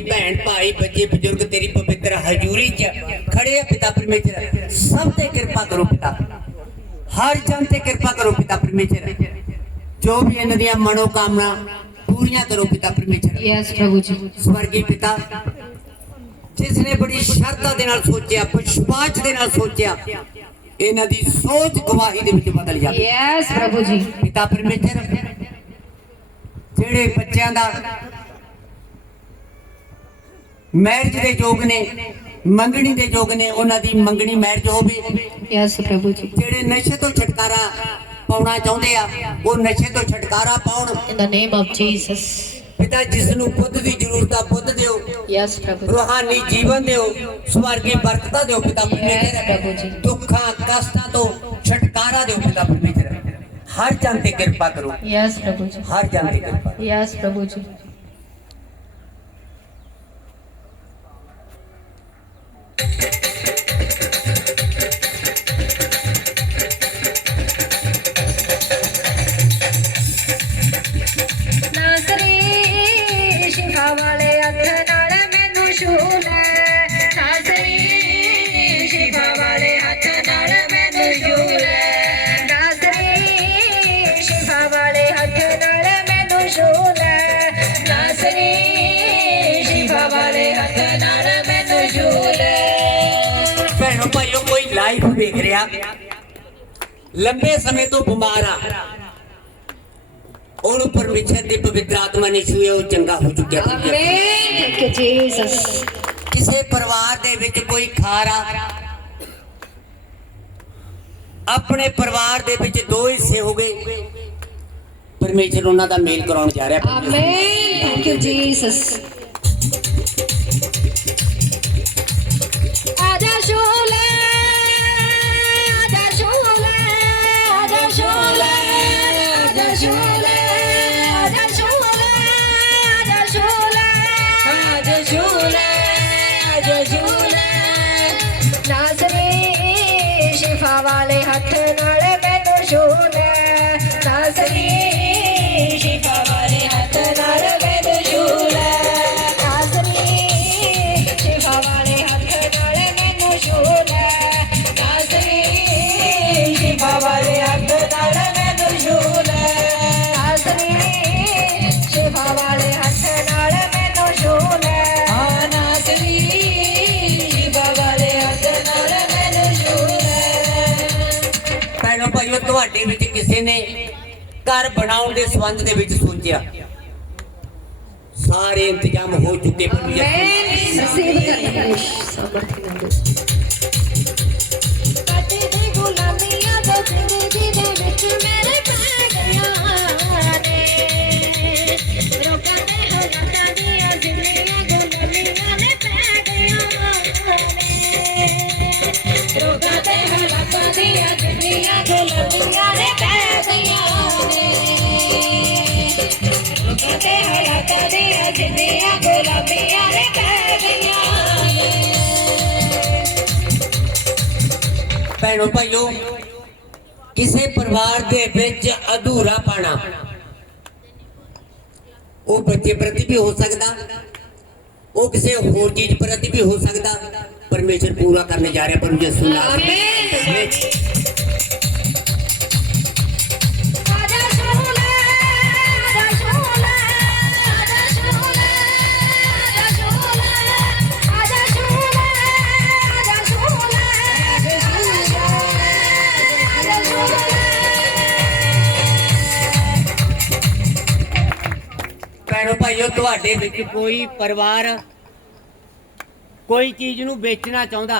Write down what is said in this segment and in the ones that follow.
ਵਿੱਚ ਭੈਣ ਭਾਈ ਬੱਚੇ ਬਜ਼ੁਰਗ ਤੇਰੀ ਪਵਿੱਤਰ ਹਜ਼ੂਰੀ 'ਚ ਖੜੇ ਆ ਪਿਤਾ ਪਰਮੇਸ਼ਰ। ਸਭ ਤੇ ਕਿਰਪਾ ਕਰੋ ਪਿਤਾ। ਹਰ ਜਨ ਤੇ ਕਿਰਪਾ ਕਰੋ ਪਿਤਾ ਪਰਮੇਸ਼ਰ। ਜੋ ਵੀ ਇਹਨਾਂ ਦੀਆਂ ਮਨੋ ਕਾਮਨਾ ਪੂਰੀਆਂ ਕਰੋ ਪਿਤਾ ਪਰਮੇਸ਼ਰ। ਯੈਸ ਪ੍ਰਭੂ ਜੀ। ਸਵਰਗੀ ਪਿਤਾ ਜਿਸ ਨੇ ਬੜੀ ਸ਼ਰਧਾ ਦੇ ਨਾਲ ਸੋਚਿਆ ਵਿਸ਼ਵਾਸ ਦੇ ਨਾਲ ਸੋਚਿਆ ਇਹਨਾਂ ਦੀ ਸੋਚ ਗਵਾਹੀ ਦੇ ਵਿੱਚ ਬਦਲ ਜਾਵੇ। ਯੈਸ ਪ੍ਰਭੂ ਜੀ। ਪਿਤਾ ਪਰਮੇਸ਼ਰ ਜਿਹੜੇ ਬੱਚਿਆਂ ਦਾ ਮੈਰਿਜ ਦੇ ਯੋਗ ਨੇ ਮੰਗਣੀ ਦੇ ਯੋਗ ਨੇ ਉਹਨਾਂ ਦੀ ਮੰਗਣੀ ਮੈਰਿਜ ਹੋਵੇ। ਯੈਸ ਪ੍ਰਭੂ ਜੀ। ਜਿਹੜੇ ਨਸ਼ੇ ਤੋਂ ਛੁਟਕਾਰਾ ਪਾਉਣਾ ਚਾਹੁੰਦੇ ਆ ਉਹ ਨਸ਼ੇ ਤੋਂ ਛੁਟਕਾਰਾ ਪਾਉਣ। ਇਨ ਦਾ ਨੇਮ ਆਫ ਜੀਸਸ ਪਿਤਾ ਜਿਸ ਨੂੰ ਬੁੱਧ ਦੀ ਜ਼ਰੂਰਤ ਆ ਬੁੱਧ ਦਿਓ। ਯੈਸ ਪ੍ਰਭੂ ਜੀ। ਰੂਹਾਨੀ ਜੀਵਨ ਦਿਓ ਸਵਰਗੀ ਬਰਕਤਾਂ ਦਿਓ ਪਿਤਾ ਪ੍ਰਭੂ ਜੀ। ਦੁੱਖਾਂ ਕਸ਼ਟਾਂ ਤੋਂ ਛੁਟਕਾਰਾ ਦਿਓ ਪਿਤਾ ਪਰਮੇਸ਼ਰ ਹਰ ਜਨ ਤੇ ਕਿਰਪਾ ਕਰੋ। ਯੈਸ ਪ੍ਰਭੂ ਜੀ। ਹਰ ਜਨ ਤੇ ਕਿਰਪਾ ਯੈਸ ਪ੍ਰਭੂ ਜੀ। ਰਿਹਾ। ਲੰਬੇ ਸਮੇਂ ਤੋਂ ਬਿਮਾਰ ਆ। ਉਹਨੂੰ ਪਰਮੇਸ਼ਰ ਦੀ ਪਵਿੱਤਰ ਆਤਮਾ ਨੇ ਛੂਏ ਉਹ ਚੰਗਾ ਹੋ ਚੁੱਕਿਆ। ਆਮੇਨ ਥੈਂਕ ਯੂ ਜੀਸਸ ਕਿਸੇ ਪਰਿਵਾਰ ਦੇ ਵਿੱਚ ਕੋਈ ਖਾਰਾ ਆਪਣੇ ਪਰਿਵਾਰ ਦੇ ਵਿੱਚ ਦੋ ਹਿੱਸੇ ਹੋ ਗਏ। ਪਰਮੇਸ਼ਰ ਉਹਨਾਂ ਦਾ ਮੇਲ ਕਰਾਉਣ ਜਾ ਰਿਹਾ। ਆਮੇਨ ਥੈਂਕ ਯੂ ਜੀਸਸ नाज़ में शिफा वाले हथ नाल मैनू ਤੁਹਾਡੇ ਵਿੱਚ ਕਿਸੇ ਨੇ ਘਰ ਬਣਾਉਣ ਦੇ ਸੰਬੰਧ ਦੇ ਵਿੱਚ ਸੋਚਿਆ। ਸਾਰੇ ਇੰਤਜ਼ਾਮ ਹੋ ਚੁੱਕੇ ਆਮੇਨ ਨਸੀਬ ਕਰਨਾ ਸਮਰਥ ਨਾਲ। ਕਾਟੇ ਦੀ ਗੁਲਾਮੀਆਂ ਦਾ ਜ਼ਿੰਦਗੀ ਦੇ ਵਿੱਚ ਮੇਰੇ ਭੈਣੋ ਭਾਈਓ, ਕਿਸੇ ਪਰਿਵਾਰ ਦੇ ਵਿੱਚ ਅਧੂਰਾ ਪਾਣਾ, ਉਹ ਬੱਚੇ ਪ੍ਰਤੀ ਵੀ ਹੋ ਸਕਦਾ, ਉਹ ਕਿਸੇ ਹੋਰ ਚੀਜ਼ ਪ੍ਰਤੀ ਵੀ ਹੋ ਸਕਦਾ, ਪਰਮੇਸ਼ਰ ਪੂਰਾ ਕਰਨ ਜਾ ਰਿਹਾ ਪਰਮੇਸ਼ਰ ਸੁਣਾ ਆਮੇਨ ਤੁਹਾਡੇ ਵਿੱਚ ਕੋਈ ਪਰਿਵਾਰ ਕੋਈ ਚੀਜ਼ ਨੂੰ ਵੇਚਣਾ ਚਾਹੁੰਦਾ?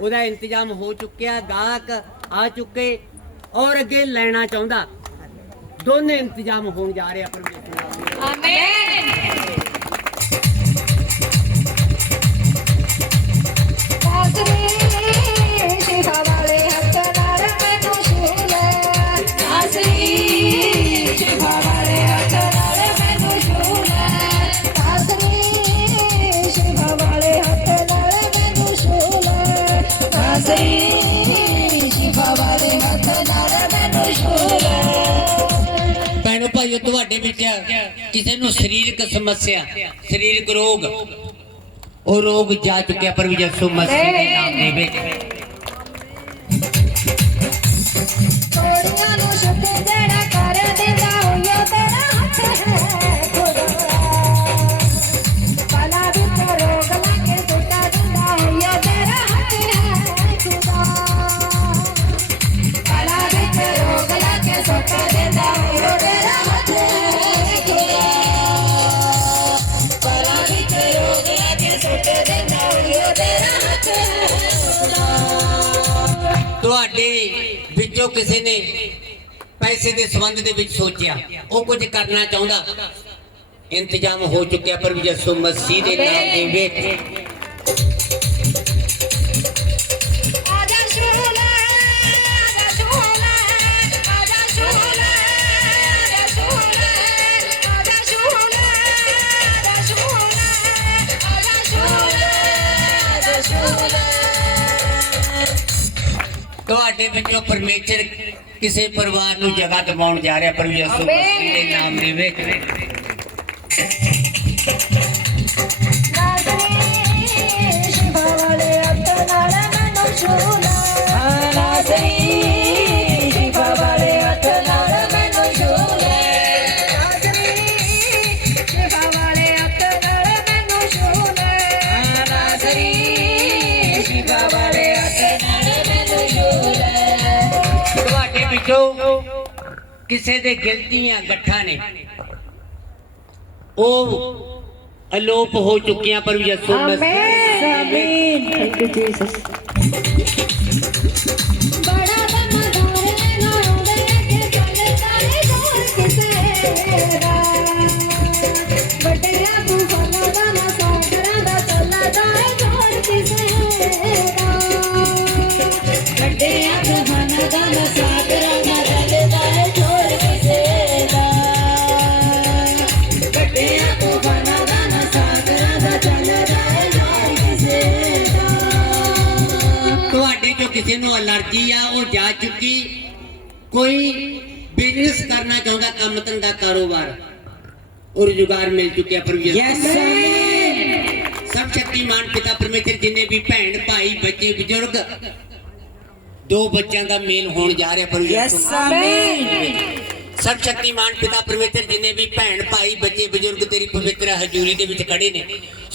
ਉਹਦਾ ਇੰਤਜ਼ਾਮ ਹੋ ਚੁੱਕਿਆ, ਗਾਹਕ ਆ ਚੁੱਕੇ ਔਰ ਅੱਗੇ ਲੈਣਾ ਚਾਹੁੰਦਾ। ਦੋਨੇ ਇੰਤਜ਼ਾਮ ਹੋਣ ਜਾ ਰਹੇ ਆ ਪਰਮੇਸ਼ਰ ਨਾਲ। ਆਮੇਨ ਨਾਜ਼ਰੀ ਸ਼ਿਫਾ ਵਾਲੇ ਹੱਥ ਨਾਲ ਮੈਨੂੰ ਛੂਲੇ ਭੈਣੋ ਭਾਈਓ, ਤੁਹਾਡੇ ਵਿੱਚ ਕਿਸੇ ਨੂੰ ਸਰੀਰਕ ਸਮੱਸਿਆ, ਸਰੀਰਕ ਰੋਗ, ਉਹ ਰੋਗ ਜਾ ਚੁੱਕਿਆ ਪਰ ਵੀ ਯਿਸੂ ਮਸੀਹ ਦੇ ਨਾਮ ਦੇ ਵਿੱਚ। ਵਿੱਚੋਂ ਕਿਸੇ ਨੇ ਪੈਸੇ ਦੇ ਸੰਬੰਧ ਦੇ ਵਿੱਚ ਸੋਚਿਆ, ਉਹ ਕੁਝ ਕਰਨਾ ਚਾਹੁੰਦਾ, ਇੰਤਜ਼ਾਮ ਹੋ ਚੁੱਕਿਆ ਪਰ ਵੀ ਯਿਸੂ ਮਸੀਹ ਦੇ ਨਾਮ ਦੇ ਵਿੱਚ। ਤੁਹਾਡੇ ਵਿੱਚੋਂ ਪਰਮੇਸ਼ਰ ਕਿਸੇ ਪਰਿਵਾਰ ਨੂੰ ਜਗ੍ਹਾ ਦਿਵਾਉਣ ਜਾ ਰਿਹਾ ਪਰ ਵੀ ਮਸੀਹ ਦੇ ਨਾਮ ਦੇ ਵਿੱਚ ਨਾਜ਼ਰੀ ਸ਼ਿਵਾ ਵਾਲੇ ਹੱਥ ਨਾਲ ਮੈਨੂੰ ਛੂਲਾ ਨਾਜ਼ਰੀ ਕਿਸੇ ਦੇ ਗਿਲਤੀਆਂ ਗੱਠਾਂ ਨੇ ਉਹ ਅਲੋਪ ਹੋ ਚੁੱਕੀਆਂ ਪਰ ਵੀ ਯਿਸੂ ਮਸੀਹ ਆਮੀਨ ਥੈਂਕ ਯੂ ਜੀਸਸ ਬੜਾ ਤੁਹਾਡੇ ਚੋਂ ਕਿਸੇ ਨੂੰ ਅਲਰਜੀ ਆ ਉਹ ਜਾ ਚੁੱਕੀ। ਕੋਈ ਬਿਜ਼ਨਸ ਕਰਨਾ ਚਾਹੁੰਦਾ ਕੰਮ ਧੰਦਾ ਕਾਰੋਬਾਰ ਉਹ ਰੁਜ਼ਗਾਰ ਮਿਲ ਚੁੱਕਿਆ ਪਰ ਵੀ ਸਭ ਸ਼ਕਤੀਮਾਨ ਪਿਤਾ ਪਰਮੇਸ਼ਰ ਜਿੰਨੇ ਵੀ ਭੈਣ ਭਾਈ ਬੱਚੇ ਬਜ਼ੁਰਗ ਦੋ ਬੱਚਿਆਂ ਦਾ ਮੇਲ ਹੋਣ ਜਾ ਰਿਹਾ ਪਰ ਯੈਸ ਸਭ ਸ਼ਕਤੀਮਾਨ ਪਿਤਾ ਪਰਮੇਸ਼ਰ ਜਿੰਨੇ ਵੀ ਭੈਣ ਭਾਈ ਬੱਚੇ ਬਜ਼ੁਰਗ ਤੇਰੀ ਪਵਿੱਤਰ ਹਜ਼ੂਰੀ ਦੇ ਵਿੱਚ ਖੜੇ ਨੇ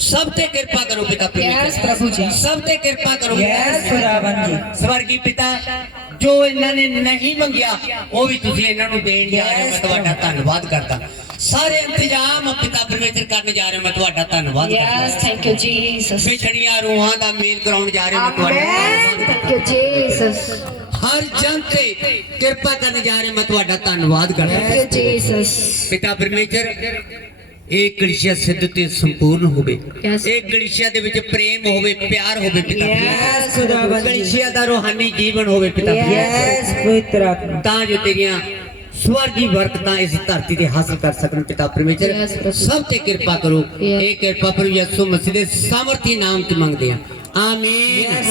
ਸਭ ਤੇ ਕਿਰਪਾ ਕਰੋ ਪਿਤਾ ਯੈਸ ਪਰਮੇਸ਼ਰ ਪ੍ਰਭੂ ਜੀ। ਸਭ ਤੇ ਕਿਰਪਾ ਕਰੋ ਯੈਸ ਖੁਦਾਵੰਦ ਜੀ। ਸਵਰਗੀ ਪਿਤਾ ਜੋ ਇਹਨਾਂ ਨੇ ਨਹੀਂ ਮੰਗਿਆ ਉਹ ਵੀ ਤੁਸੀਂ ਇਹਨਾਂ ਨੂੰ ਦੇਣ ਜਾ ਰਹੇ ਹੋ ਮੈਂ ਤੁਹਾਡਾ ਧੰਨਵਾਦ ਕਰਦਾ। ਸਾਰੇ ਇੰਤਜ਼ਾਮ ਪਿਤਾ ਪਰਮੇਸ਼ਰ ਕਰਨ ਜਾ ਰਹੇ ਮੈਂ ਤੁਹਾਡਾ ਧੰਨਵਾਦ ਯੈਸ ਕਰਦਾ ਥੈਂਕ ਯੂ ਜੀਸਸ ਵਿਛੜੀਆਂ ਰੂਹਾਂ ਦਾ ਮੇਲ ਕਰਾਉਣ ਜਾ ਰਹੇ ਮੈਂ ਤੁਹਾਡਾ ਧੰਨਵਾਦ ਥੈਂਕ ਯੂ ਜੀਸਸ ਹਰ ਜਨ ਤੇ ਕਿਰਪਾ ਕਰਨ ਜਾ ਰਹੇ। ਮੈਂ ਤੁਹਾਡਾ ਧੰਨਵਾਦ ਕਰਦਾ। ਜੀਸਸ। ਪਿਤਾ ਪਰਮੇਸ਼ਰ ਇਹ ਕਲਿਸ਼ਾ ਸਿੱਧ ਤੇ ਸੰਪੂਰਨ ਹੋਵੇ. ਇਹ ਕਲਿਸ਼ਾ ਦੇ ਵਿੱਚ ਪ੍ਰੇਮ ਹੋਵੇ ਪਿਆਰ ਹੋਵੇ ਪਿਤਾ ਯੈਸ ਖੁਦਾਵੰਦ ਕਲਿਸ਼ਾ ਦਾ ਰੋਹਾਨੀ ਜੀਵਨ ਹੋਵੇ ਪਿਤਾ ਯੈਸ ਪਵਿੱਤਰ ਆਤਮਾ। ਤਾਂ ਜੋ ਤੇਰੀਆਂ ਸਵਰਗੀ ਬਰਕਤਾਂ ਇਸ ਧਰਤੀ ਤੇ ਹਾਸਲ ਕਰ ਸਕਣ ਪਿਤਾ ਪਰਮੇਸ਼ਰ। ਪ੍ਰਭੂ। ਸਭ ਤੇ ਕਿਰਪਾ ਕਰੋ. ਇਹ ਕਿਰਪਾ ਪਰ ਯਿਸੂ ਮਸੀਹ ਦੇ ਸਾਮਰਥੀ ਨਾਮ ਤੇ ਮੰਗਦੇ ਆ ਆਮੀਨ।